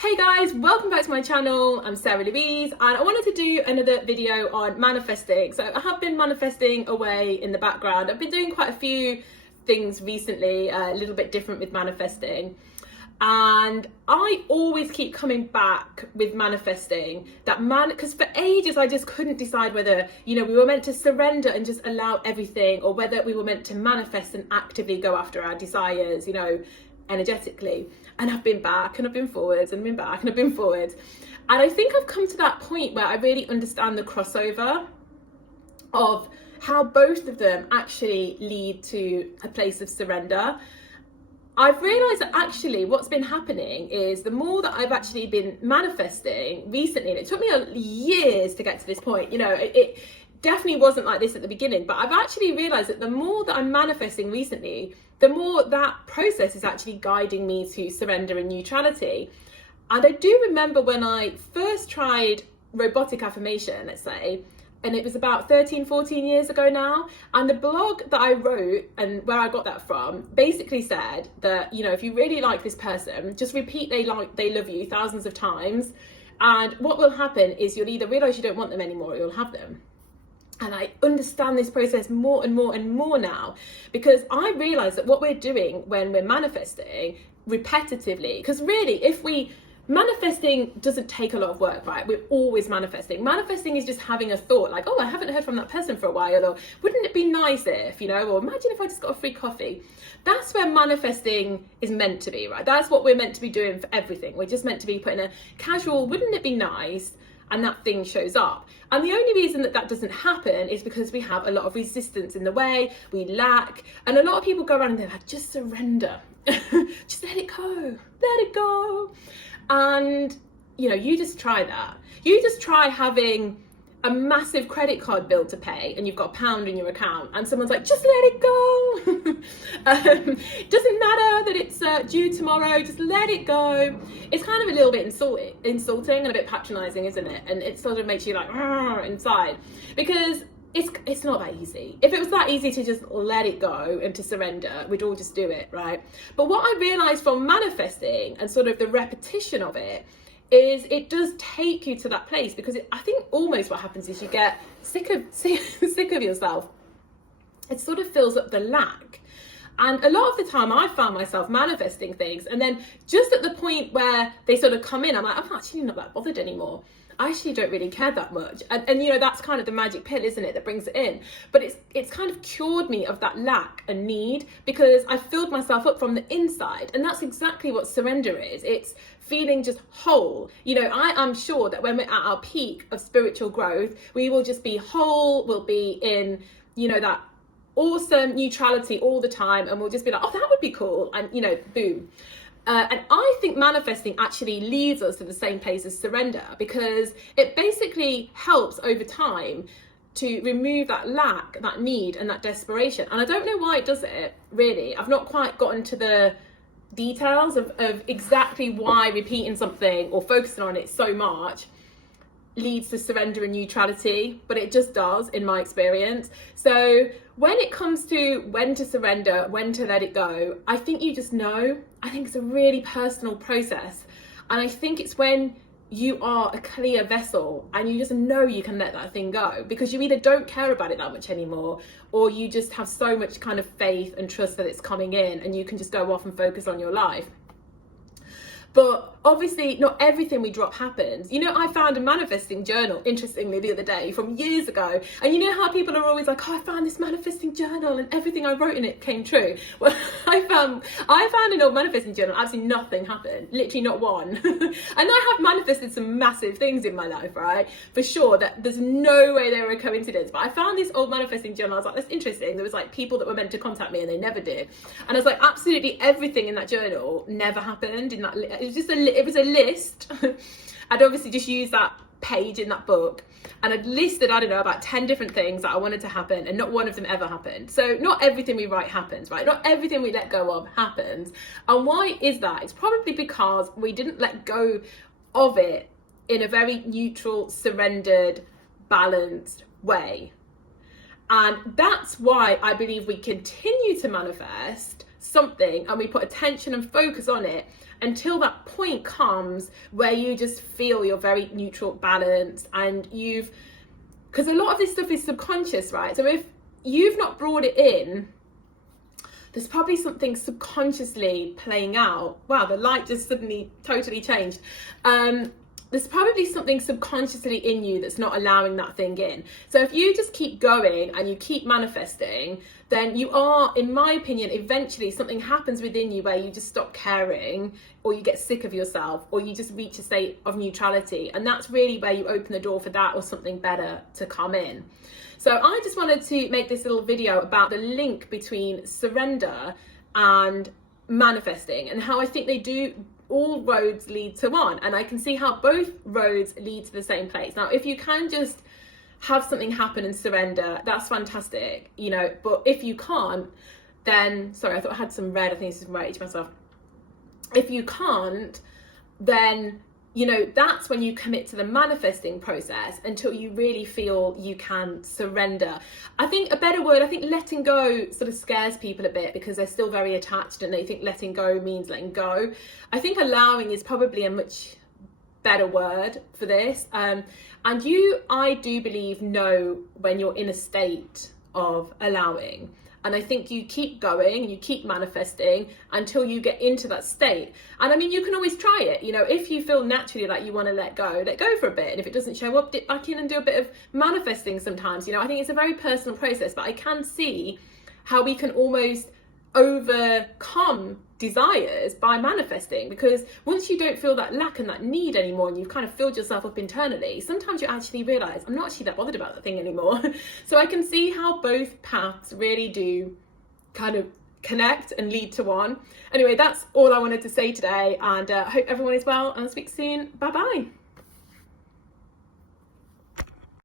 Hey guys, welcome back to my channel. I'm Sarah Louise and I wanted to do another video on manifesting. So I have been manifesting away in the background. I've been doing quite a few things recently, a little bit different with manifesting. And I always keep coming back with manifesting because for ages I just couldn't decide whether, we were meant to surrender and just allow everything, or whether we were meant to manifest and actively go after our desires, energetically. And I've been back and I've been forwards and been back and I've been forwards. And I think I've come to that point where I really understand the crossover of how both of them actually lead to a place of surrender. I've realised that actually what's been happening is the more that I've actually been manifesting recently, and it took me years to get to this point, it definitely wasn't like this at the beginning, but I've actually realised that the more that I'm manifesting recently, the more that process is actually guiding me to surrender and neutrality. And I do remember when I first tried robotic affirmation, let's say, and it was about 14 years ago now. And the blog that I wrote and where I got that from basically said that, if you really like this person, just repeat they love you thousands of times. And what will happen is you'll either realise you don't want them anymore or you'll have them. And I understand this process more and more and more now, because I realise that what we're doing when we're manifesting repetitively, because really manifesting doesn't take a lot of work, right? We're always manifesting. Manifesting is just having a thought like, oh, I haven't heard from that person for a while, or wouldn't it be nice if, or imagine if I just got a free coffee. That's where manifesting is meant to be, right? That's what we're meant to be doing for everything. We're just meant to be putting a casual, wouldn't it be nice? And that thing shows up. And the only reason that doesn't happen is because we have a lot of resistance in the way, we lack. And a lot of people go around and they're like, just surrender, just let it go. And, you just try that. You just try having a massive credit card bill to pay and you've got £1 in your account and someone's like, just let it go. Doesn't matter that it's due tomorrow, just let it go. It's kind of a little bit insulting and a bit patronizing, isn't it? And it sort of makes you like inside, because it's not that easy. If it was that easy to just let it go and to surrender, we'd all just do it, right? But what I realized from manifesting and sort of the repetition of it is it does take you to that place, because I think almost what happens is you get sick of yourself. It sort of fills up the lack. And a lot of the time I found myself manifesting things, and then just at the point where they sort of come in, I'm like, I'm actually not that bothered anymore. I actually don't really care that much. And that's kind of the magic pill, isn't it, that brings it in. But it's kind of cured me of that lack and need, because I filled myself up from the inside. And that's exactly what surrender is. It's feeling just whole. I am sure that when we're at our peak of spiritual growth, we will just be whole. We'll be in, that awesome neutrality all the time. And we'll just be like, oh, that would be cool. And, boom. And I think manifesting actually leads us to the same place as surrender, because it basically helps over time to remove that lack, that need and that desperation. And I don't know why it does it, really. I've not quite gotten to the details of exactly why repeating something or focusing on it so much leads to surrender and neutrality, but it just does in my experience. So when it comes to when to surrender, when to let it go, I think you just know. I think it's a really personal process. And I think it's when you are a clear vessel and you just know you can let that thing go, because you either don't care about it that much anymore, or you just have so much kind of faith and trust that it's coming in and you can just go off and focus on your life. But obviously not everything we drop happens. I found a manifesting journal, interestingly, the other day from years ago. And you know how people are always like, oh, I found this manifesting journal and everything I wrote in it came true. Well, I found an old manifesting journal, absolutely nothing happened, literally not one. And I have manifested some massive things in my life, right? For sure, that there's no way they were a coincidence. But I found this old manifesting journal. I was like, that's interesting. There was like people that were meant to contact me and they never did. And I was like, absolutely everything in that journal never happened. It was a list. I'd obviously just used that page in that book and I'd listed, about 10 different things that I wanted to happen, and not one of them ever happened. So not everything we write happens, right? Not everything we let go of happens. And why is that? It's probably because we didn't let go of it in a very neutral, surrendered, balanced way. And that's why I believe we continue to manifest something and we put attention and focus on it, until that point comes where you just feel you're very neutral, balanced, and because a lot of this stuff is subconscious, right? So if you've not brought it in, there's probably something subconsciously playing out. Wow, the light just suddenly totally changed. There's probably something subconsciously in you that's not allowing that thing in. So if you just keep going and you keep manifesting, then you are, in my opinion, eventually something happens within you where you just stop caring, or you get sick of yourself, or you just reach a state of neutrality. And that's really where you open the door for that or something better to come in. So I just wanted to make this little video about the link between surrender and manifesting, and how I think they do, all roads lead to one, and I can see how both roads lead to the same place. Now, if you can just have something happen and surrender, that's fantastic, you know, but if you can't, then, sorry, I thought I had some red, I think this is right to myself. If you can't, then, you know, that's when you commit to the manifesting process until you really feel you can surrender. I think a better word, I think letting go sort of scares people a bit because they're still very attached and they think letting go means letting go. I think allowing is probably a much better word for this. And I do believe, know when you're in a state of allowing. And I think you keep going and you keep manifesting until you get into that state. And I mean, you can always try it. You know, if you feel naturally like you want to let go for a bit. And if it doesn't show up, dip back in and do a bit of manifesting sometimes. You know, I think it's a very personal process, but I can see how we can almost overcome desires by manifesting, because once you don't feel that lack and that need anymore and you've kind of filled yourself up internally, sometimes you actually realize I'm not actually that bothered about that thing anymore. So I can see how both paths really do kind of connect and lead to one. Anyway, that's all I wanted to say today, and I hope everyone is well, and I'll speak soon. Bye bye.